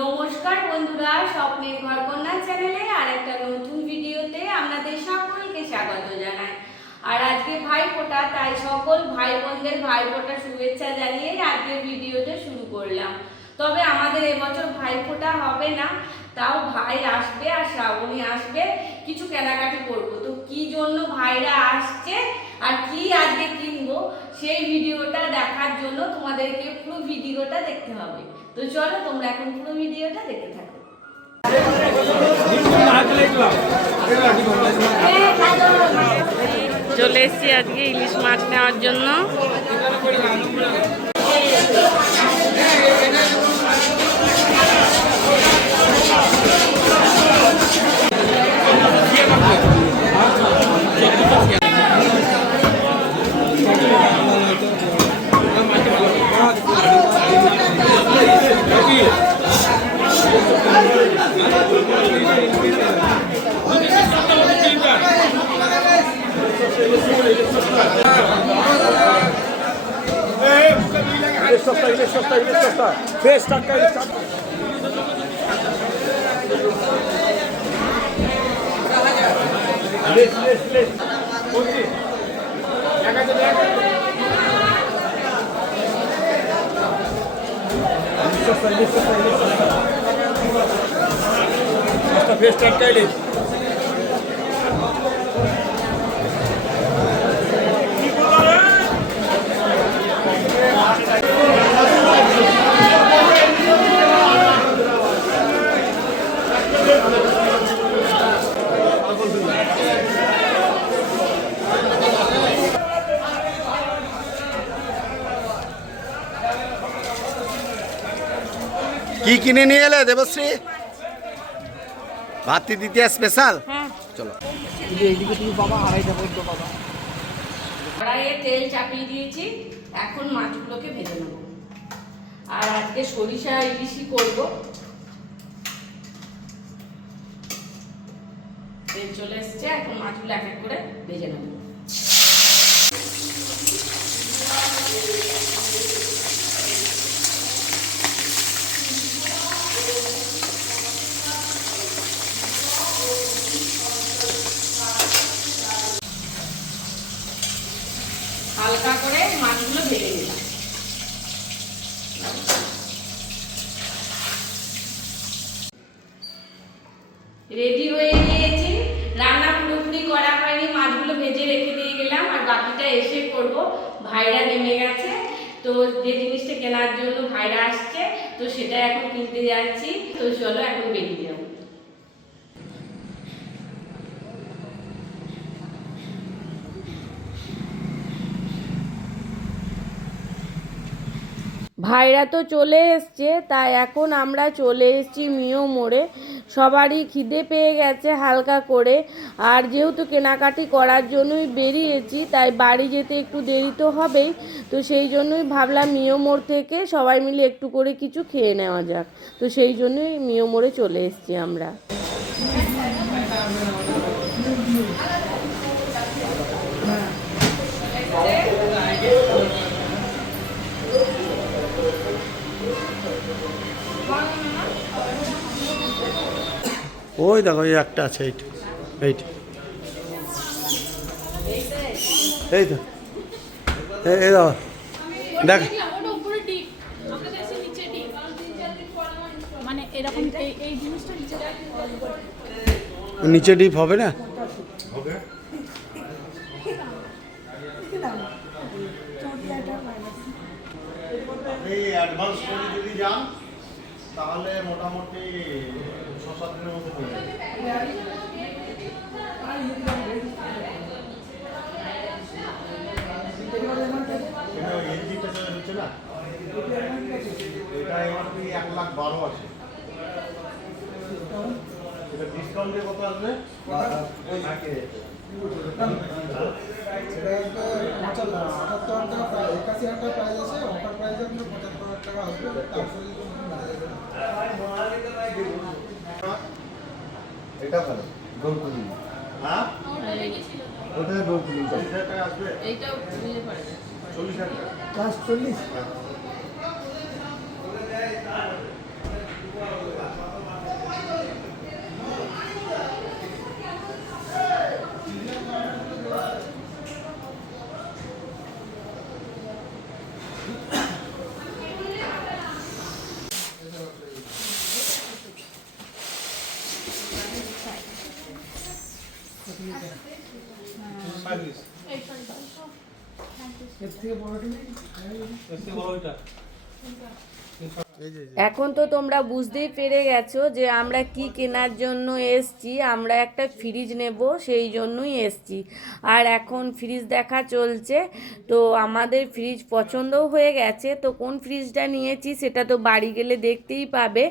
নমস্কার বন্ধুরা, স্বপ্নের ঘর কন্যা চ্যানেলে আর একটা নতুন ভিডিওতে আপনাদের সকলকে স্বাগত জানাই। আর আজকে ভাই ফোটা, তাই সকল ভাই বোনদের ভাই ফোটা শুভেচ্ছা জানিয়ে আজকে ভিডিওটা শুরু করলাম। তবে আমাদের এবছর ভাই ফোটা হবে না, তাও ভাই আসবে আর শ্রাবণী আসবে, কিছু কেনাকাটি করব। তো কি জন্য ভাইরা আসছে আর কি আজকে কিনবো, সেই ভিডিওটা দেখার জন্য তোমাদেরকে পুরো ভিডিওটা দেখতে হবে। তো চলো তোমরা এখন পুরো ভিডিওটা দেখতে থাকো। চলে এসেছি আজকে ইলিশ মাছ নেওয়ার জন্য। সস্তা ইলিশ সস্তা ইলিশ সস্তা বেশ টাটকা ইলিশ টাটকা ইলিশ ইলিশ ইলিশ বলছি এক আছে দেখ ইলিশ সস্তা ইলিশ সস্তা ইলিশ সস্তা কি কিনে নিয়ে এলে দেবশ্রী? ভাতি দ্বিতীয় স্পেশাল হ্যাঁ। চলো। কড়াইয়ে তেল চাপিয়ে দিয়েছি এখন মাছগুলোকে ভেজে নেব। আর আজকে সরিষা ইলিশই করব। তেল চলে এসছে এখন মাছগুলো এক এক করে ভেজে নেব। হালকা করে মাছগুলো ভেজে নিলাম। রেডি হয়ে গিয়েছি। রান্না পুরোপুরি করা হয়নি, মাছগুলো ভেজে রেখে দিয়ে গেলাম, আর বাকিটা এসে করব। ভাইরা নেমে গেছে, তো যে জিনিসটা কেনার জন্য ভাইরা আসছে, তো সেটা এখন কিনতে যাচ্ছি। তো চলো এখন বেরিয়ে ভাইরা তো চলে এসছে, তাই এখন আমরা চলে এসেছি মিও মোড়ে। সবারই খিদে পেয়ে গেছে হালকা করে। আর যেহেতু কেনাকাটি করার জন্যই বেরিয়েছি, তাই বাড়ি যেতে একটু দেরি তো হবেই। তো সেই জন্যই ভাবলাম মিও মোড় থেকে সবাই মিলে একটু করে কিছু খেয়ে নেওয়া যাক। তো সেই জন্যই মিও মোড়ে চলে এসেছি আমরা। ওই দেখো ওই একটা আছে এইটা এইটা এই তো এই এই দেখো এই- এই নিচে ডিপ হবে না? অ্যাডভান্স যদি যান, তাহলে মোটামুটি সাত দিনের মধ্যে হয়ে যাবে এলজি পেছনে হচ্ছে না এটা এমআরপি এক লাখ বারো আছে এটা ডিসকাউন্ট কত টাকা হাজার টাকা প্রাইস আছে অফার প্রাইসে আপনার পঁচাত্তর টাকা আসবে তারপরে এটা ভালো গোল পুলিং হ্যাঁ? ওটা গোল পুলিং এইটা আসবে? এইটা 40 টাকা 40 টাকা 40 থেকে বড়টা নেই এর থেকে বড় ওইটা এই যে এই যে। এখন তো তোমরা বুঝতেই পেরে গেছো যে আমরা কি কেনার জন্য এসছি। আমরা একটা ফ্রিজ নেব, সেই জন্যই এসছি। আর এখন ফ্রিজ দেখা চলছে। তো আমাদের ফ্রিজ পছন্দও হয়ে গেছে। তো কোন ফ্রিজটা নিয়েছি সেটা তো বাড়ি গেলে দেখতেই পাবে।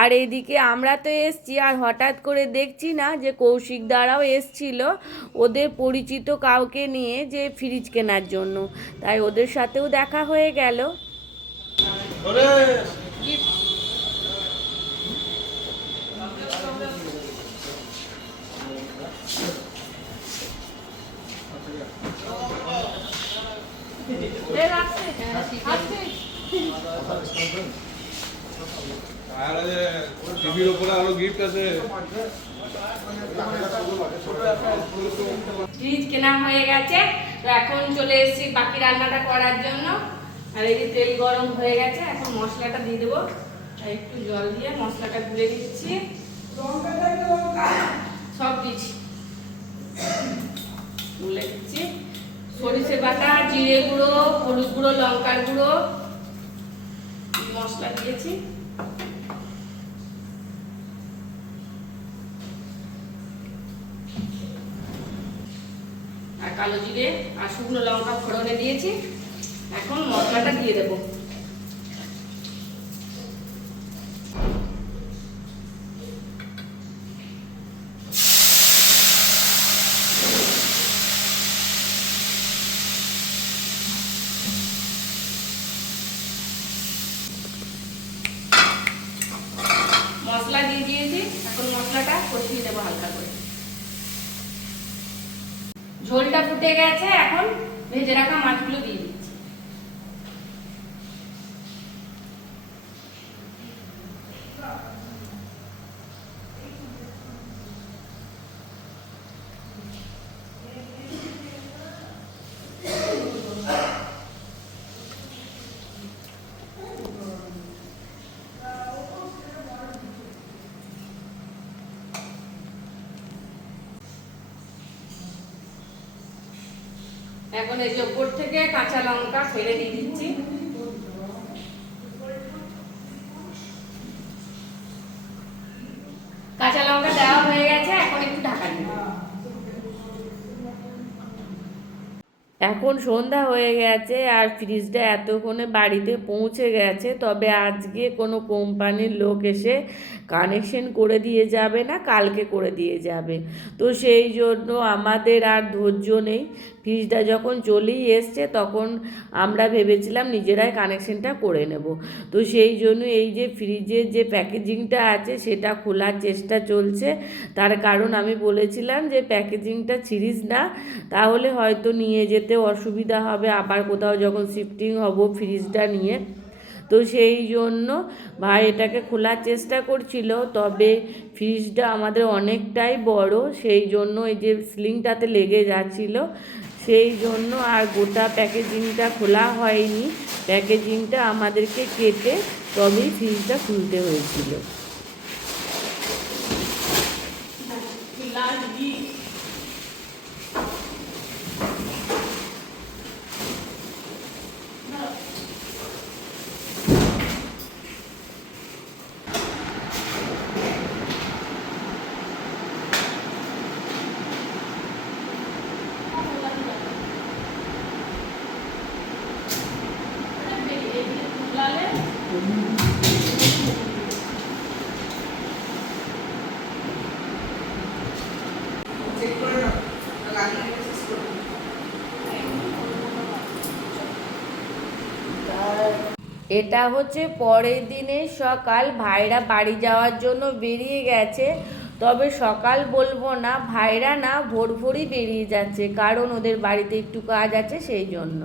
আর এইদিকে আমরা তো এসছি, আর হঠাৎ করে দেখছি না যে কৌশিক দ্বারাও এসছিল। ওদের পরিচিত কাউকে নিয়ে যে ফ্রিজ কেনার জন্য। তাই ওদের সাথেও দেখা হয়ে গেল। টিভির উপরে আরও গিফট আছে ফ্রিজ কেনা হয়ে গেছে। তো এখন চলে এসেছি বাকি রান্নাটা করার জন্য। আর এই যে তেল গরম হয়ে গেছে, এখন মশলাটা দিয়ে দেবো। একটু জল দিয়ে মশলাটা গুলে দিচ্ছি সব দিচ্ছি। গুলে দিচ্ছি সরিষে বাটা, জিরে গুঁড়ো, হলুদ গুঁড়ো, লঙ্কার গুঁড়ো মশলা দিয়েছি। আর কালো জিরে আর শুকনো লঙ্কা ফোড়নে দিয়েছি। এখন মশলাটা দিয়ে দেবো। মশলা দিয়ে দিয়েছি, এখন মশলাটা কষিয়ে দেবো হালকা করে। ঝোলটা ফুটে গেছে, এখন ভেজে রাখা মাছগুলো দিয়ে দিচ্ছি এখন এই যে ওপর থেকে কাঁচা লঙ্কা ফেলে দিয়ে দিচ্ছি। কাঁচা লঙ্কা দেওয়া হয়ে গেছে, এখন একটু ঢাকা দিব এখন সন্ধ্যা হয়ে গেছে আর ফ্রিজটা এতক্ষণে বাড়িতে পৌঁছে গেছে, তবে আজকে কোনো কোম্পানির লোক এসে কানেকশন করে দিয়ে যাবে না, কালকে করে দিয়ে যাবে। তো সেই জন্য আমাদের আর ধৈর্য নেই। ফ্রিজটা যখন চলেই এসছে, তখন আমরা ভেবেছিলাম নিজেরাই কানেকশনটা করে নেব। তো সেই জন্য এই যে ফ্রিজের যে প্যাকেজিংটা আছে, সেটা খোলার চেষ্টা চলছে। তার কারণ আমি বলেছিলাম যে প্যাকেজিংটা ছিঁড়িস না, তাহলে হয়তো নিয়ে যেতে অসুবিধা হবে। আবার কোথাও যখন শিফটিং হব ফ্রিজটা নিয়ে। তো সেই জন্য ভাই এটাকে খোলার চেষ্টা করছিল, তবে ফ্রিজটা আমাদের অনেকটাই বড়। সেই জন্য এই যে স্লিংটাতে লেগে যাচ্ছিল সেই জন্য আর গোটা প্যাকেজিংটা খোলা হয়নি। প্যাকেজিংটা আমাদেরকে কেটে তবেই ফ্রিজটা খুলতে হয়েছিল। এটা হচ্ছে পরের দিনে সকাল, ভাইরা বাড়ি যাওয়ার জন্য বেরিয়ে গেছে। তবে সকাল বলব না, ভাইরা না ভোর ভোরই বেরিয়ে যাচ্ছে, কারণ ওদের বাড়িতে একটু কাজ আছে সেই জন্য।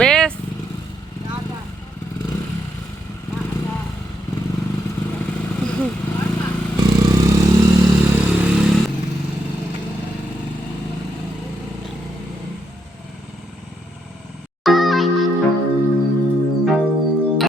বেশ।